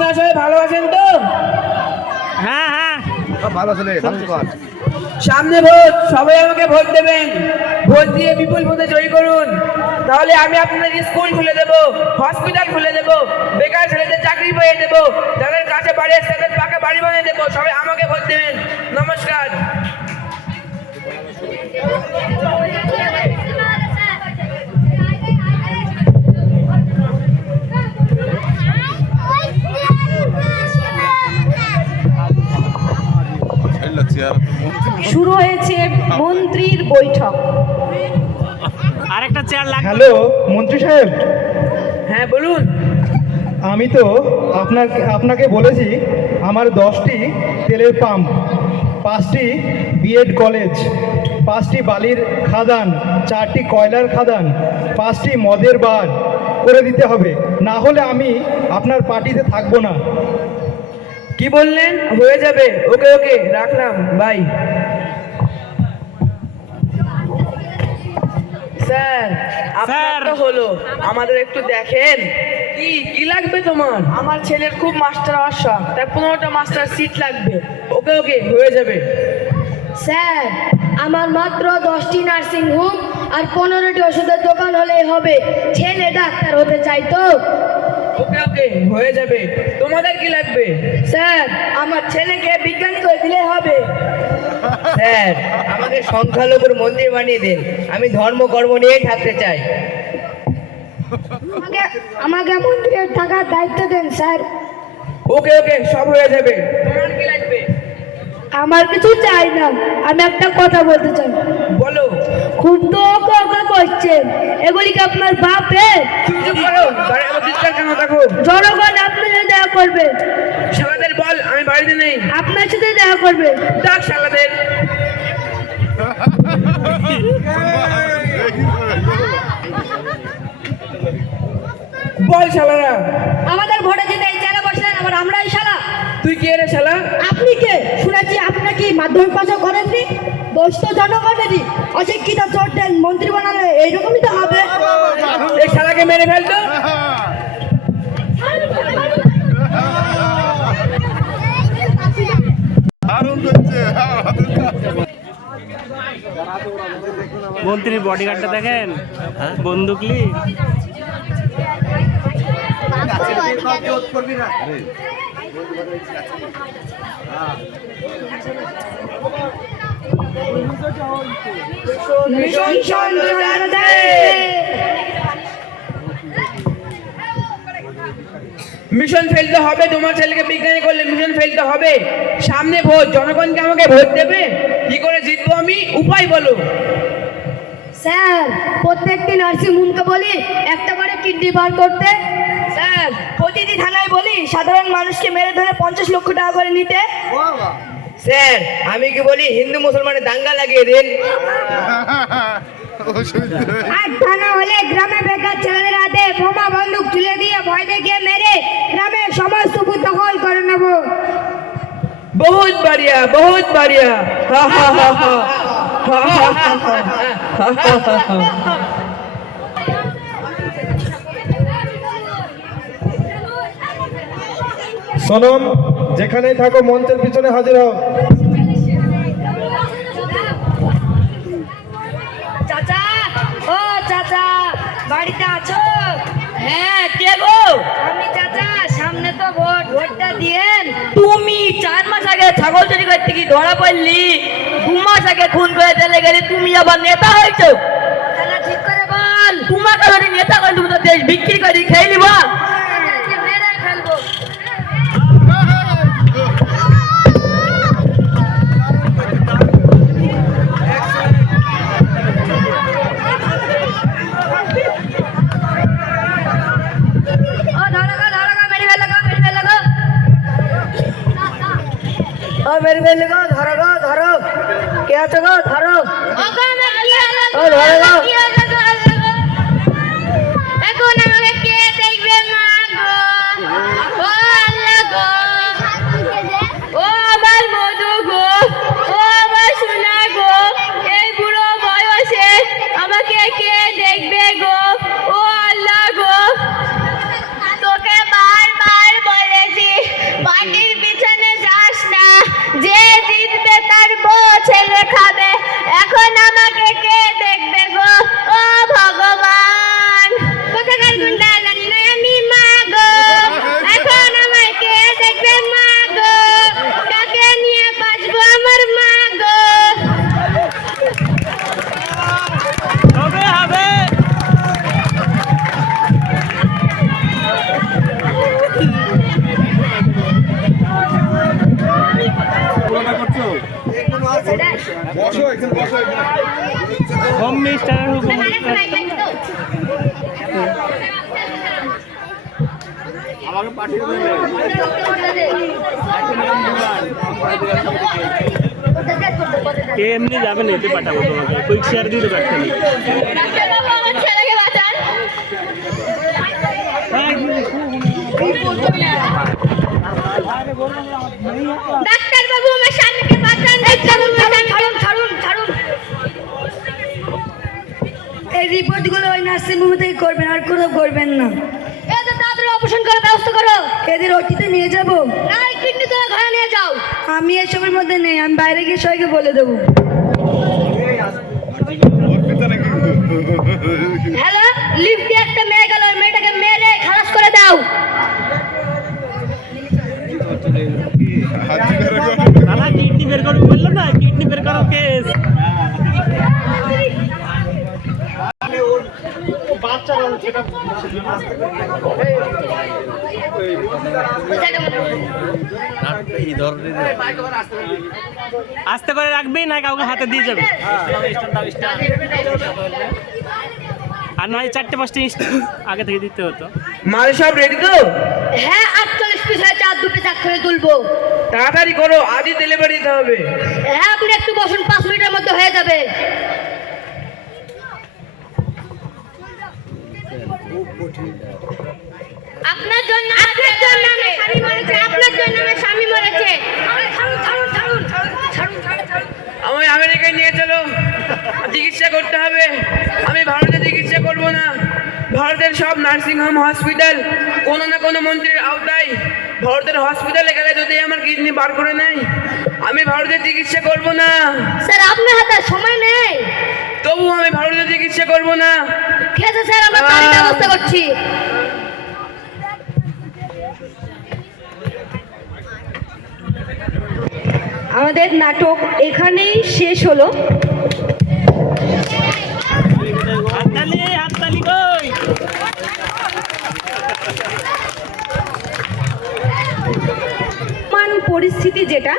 আপনারা সবাই ভালো আছেন তো? হ্যাঁ হ্যাঁ ভালো ছেলে, ভালো কর। সামনে ভোট, সবাই আমাকে ভোট দেবেন। ভোট দিয়ে বিপুল ভোটে জয়ী করুন। তাহলে আমি আপনাদের স্কুল খুলে দেব, হসপিটাল খুলে দেব, বেকার ছেলেদের চাকরি পেয়ে দেব, যাদের কাছে বাড়ি আছে তাদের পাকা বাড়ি বানিয়ে দেবো। সবাই আমাকে ভোট দেবেন। নমস্কার। শুরু হয়েছে মন্ত্রীর বৈঠক। আরেকটা চেয়ার লাগবে। হ্যালো মন্ত্রী সাহেব, হ্যাঁ বলুন। আমি তো আপনাকে বলেছি আমার 10টি তেলের পাম্প, 5টি বিএড কলেজ, 5টি বালির খাদান, 4টি কয়লার খাদান, 5টি মদের বার করে দিতে হবে, না হলে আমি আপনার পার্টিতে থাকবো না। কি বললেন? হয়ে যাবে। ওকে ওকে, রাখলাম, বাই। স্যার, আপনার তো হলো, আমাদের একটু দেখেন। কি কি লাগবে তোমার? আমার ছেলের খুব মাস্টার হওয়ার শখ, তার 15টা মাস্টার সিট লাগবে। ওকে ওকে, হয়ে যাবে। স্যার, আমার মাত্র 10টি নার্সিং হোম আর 15টি ওষুধের দোকান হলেই হবে। ছেলে ডাক্তার হতে চাই তো। ওকে ওকে, হয়ে যাবে। তোমাদের কি লাগবে? স্যার, আমার ছেলেকে বিজ্ঞানী করে দিলে হবে। স্যার, আমাকে সংখ্যালঘুর মন্দির বানিয়ে দিন। আমি ধর্ম কর্ম নিয়েই থাকতে চাই। আমাকে মন্দিরের টাকার দায়িত্ব দেন স্যার। ওকে ওকে, সব হয়ে যাবে। তোমার কি লাগবে? আমার কিছু চাই না, আমি একটা কথা বলতে চাই। বলো। খুব তো ওকে ওকে করছেন, এগুলি কি আপনার বাপের? চুপ করো, বাড়ি আমার চিৎকার কেন দেখো? জনগণ আপনার সাথে দেখা করবে। শালাদের বল আমি বাড়িতে নেই। আপনার সাথে দেখা করবে। ডাক শালাদের। বল শালারা। আমাদের ভোটে জিতে এই চেয়ারে বসলেন, আবার আমরাই শালা। তুই কে রে শালা? আপনি কে? শুনেছি আপনার কি মাধ্যমিক পাশও করেননি। দোষ তো জনগণেরই। অশিক্ষিত চোরদের মন্ত্রী বানালে এইরকমই তো হবে। এই শালাকে মেরে ফেলতো। মন্ত্রীর বডিগার্ডটা দেখেন, বন্দুক লি। মিশন চন্দ্রযান। মিশন ফেলতে হবে। তোমার ছেলেকে বিজ্ঞানী করলে মিশন ফেলতে হবে। সামনে ভোট, জনগণকে আমাকে ভোট দেবে। কি করে জিতবো আমি? উপায় বলো। স্যার, প্রত্যেকটি নার্সিং হোমকে বলি একটা করে কিডনি বার করতে। স্যার, প্রতিটি থানায় বলি সাধারণ মানুষকে মেরে ধরে 50 লক্ষ টাকা করে নিতে। স্যার, আমি কি বলি হিন্দু মুসলমানের দাঙ্গা লাগিয়ে দিন। আর থানা হলে গ্রামে বেকার ছেলেদের হাতে বোমা বন্দুক তুলে দিয়ে ভয় দেখিয়ে মেরে গ্রামের সমস্ত ভূত দখল করে নেব। বহুত বাড়িয়া, বহুত বাড়িয়া। হা হা হা হা। সোনম, যেখানেই থাকো মঞ্চের পিছনে হাজির হও। চাচা, ও চাচা, বাড়িতে আছো? হ্যাঁ, কে গো? আমি চাচা, সামনে তো ভোট, ভোটটা দিয়েন। তুমি 4 মাস আগে ছাগল চুরি করতে কি ধরা পড়লি, 2 মাস আগে খুন করে চলে গেলে, তুমি আবার নেতা হয়েছো। তাহলে ঠিক করে বল। তোমাকে যদি নেতা করে তুমি তো দেশ বিক্রি করে খেয়ে নিবা। মেরে ফেলবো। মেরে ফেললে গো, ধরো গো, ধরো। কে আছো গো, ধরো। ও ধরো গো। এখন আমাকে কে দেখবে মা গো? ও আল্লাহ গো, ও আমার মধু গো, ও আমার সোনা গো, এই বুড়ো বয়সে আমাকে কে দেখবে গো? ও আল্লাহ গো, তোকে বারবার বলেছি এমনি যাবে না, এতে পাঠাবো তোমাকে, কুইক শেয়ার দিয়ে দেবো একটা নিয়ে। ডাক্তারবাবু আমার ছেলেকে বাঁচান। ডাক্তারবাবু আমার স্বামীকে বাঁচান। ডাক্তারবাবু ছাড়ুন ছাড়ুন ছাড়ুন। এই রিপোর্টগুলো ওই নার্সিং হোম থেকে করবেন, আর কোথাও করবেন না। এদের তাড়াতাড়ি অপারেশন করার ব্যবস্থা করো। এদের ওটিতে নিয়ে যাব। না কিডনি তোলা ঘরে নিয়ে যাও। আমি এসবের মধ্যে নেই, আমি বাইরে গিয়ে সবাইকে বলে দেবো। হ্যালো, লিফট দিয়ে একটা মেয়ে গেল, ওই মেয়েটাকে মেরে খালাস করে দাও। দাদা কিডনি বের করো বললো না, কিডনি বের করো কেস। আস্তে করে রাখবি না কাউকে হাতে দিয়ে যাবে, আর নয় 4-5টা আগে থেকে দিতে হতো। মাল সব রেডি তো? হ্যাঁ 48 পিস হয়েছে, আর 2 পিস এক করে তুলবো। তাড়াতাড়ি করো, আজই ডেলিভারি দিতে হবে। হ্যাঁ আপনি একটু বসুন, 5 মিনিটের মধ্যে হয়ে যাবে। আপনার জন্য আমি স্বামী মরেছে, আপনার জন্য আমার স্বামী মরেছে। আমায় আমেরিকায় নিয়ে চলো, চিকিৎসা করতে হবে। আমি ভারতে চিকিৎসা করব না। ভারতের সব নার্সিং হোম হসপিটাল কোনো না কোনো মন্ত্রীর আওতায়। ভারতের হসপিটালে গেলে যদি আমার কিডনি বার করে নেয়, আমি ভারতে চিকিৎসা করব না। স্যার আপনার হাতে সময় নেই। তবু আমি ভারতে চিকিৎসা করব না। ঠিক আছে স্যার, আমরা তার ব্যবস্থা করছি। আমাদের নাটক এখানেই শেষ হলো। হাততালি হাততালি কই। বর্তমান পরিস্থিতি যেটা,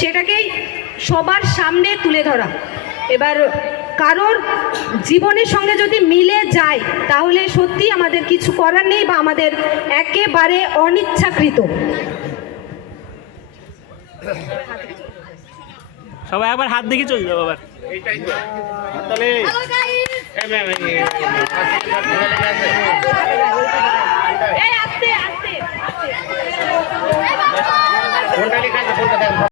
সেটাকেই সবার সামনে তুলে ধরা। এবার কারোর জীবনের সঙ্গে যদি মিলে যায় তাহলে সত্যি আমাদের কিছু করার নেই, বা আমাদের একেবারে অনিচ্ছাকৃত। সবাই আবার হাত দেখে চলে যাবো আবার। Hello guys.